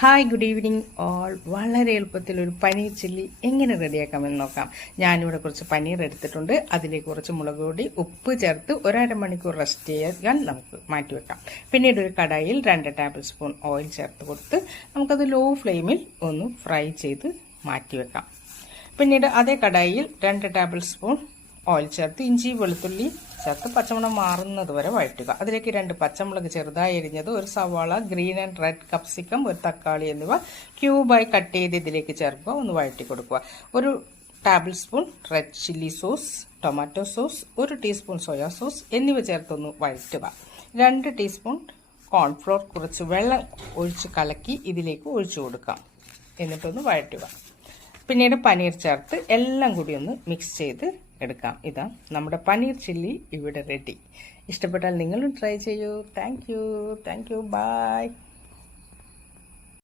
Hi good evening all. വളരെ എളുപ്പത്തിൽ ഒരു പനീർ ചില്ലി എങ്ങനെ റെഡിയാക്കാമെന്ന് നോക്കാം. ഞാനിവിടെ കുറച്ച് പനീർ എടുത്തിട്ടുണ്ട്. അതിലേക്ക് കുറച്ച് മുളക് പൊടി, ഉപ്പ് ചേർത്ത് 1.5 മണിക്കൂർ റെസ്റ്റ് ചെയ്യാൻ നമുക്ക് മാറ്റിവെക്കാം. പിന്നീട് ഒരു കടായിൽ 2 ടേബിൾ സ്പൂൺ ഓയിൽ ചേർത്ത് കൊടുത്ത് നമുക്കത് ലോ ഫ്ലെയിമിൽ ഒന്ന് ഫ്രൈ ചെയ്ത് മാറ്റിവെക്കാം. പിന്നീട് അതേ കടായിൽ 2 ടേബിൾ സ്പൂൺ ഓയിൽ ചേർത്ത് ഇഞ്ചി വെളുത്തുള്ളി ചേർത്ത് പച്ചമണം മാറുന്നത് വരെ വഴറ്റുക. അതിലേക്ക് 2 പച്ചമുളക് ചെറുതായി എരിഞ്ഞത്, ഒരു സവാള, ഗ്രീൻ ആൻഡ് റെഡ് കപ്സിക്കം, ഒരു തക്കാളി എന്നിവ ക്യൂബായി കട്ട് ചെയ്ത് ഇതിലേക്ക് ചേർക്കുക. ഒന്ന് വഴറ്റി കൊടുക്കുക. ഒരു table spoon red chilli sauce, tomato sauce, 1 teaspoon soya sauce എന്നിവ ചേർത്തൊന്ന് വഴറ്റുക. 2 ടീസ്പൂൺ കോൺഫ്ലോർ കുറച്ച് വെള്ളം ഒഴിച്ച് കലക്കി ഇതിലേക്ക് ഒഴിച്ചു കൊടുക്കാം. എന്നിട്ടൊന്ന് വഴറ്റുക. പിന്നീട് പനീർ ചേർത്ത് എല്ലാം കൂടി ഒന്ന് മിക്സ് ചെയ്ത് എടുക്കാം. ഇതാ നമ്മുടെ പനീർ ചില്ലി ഇവിടെ റെഡി. ഇഷ്ടപ്പെട്ടാൽ നിങ്ങളും ട്രൈ ചെയ്യൂ. Thank you. ബൈ.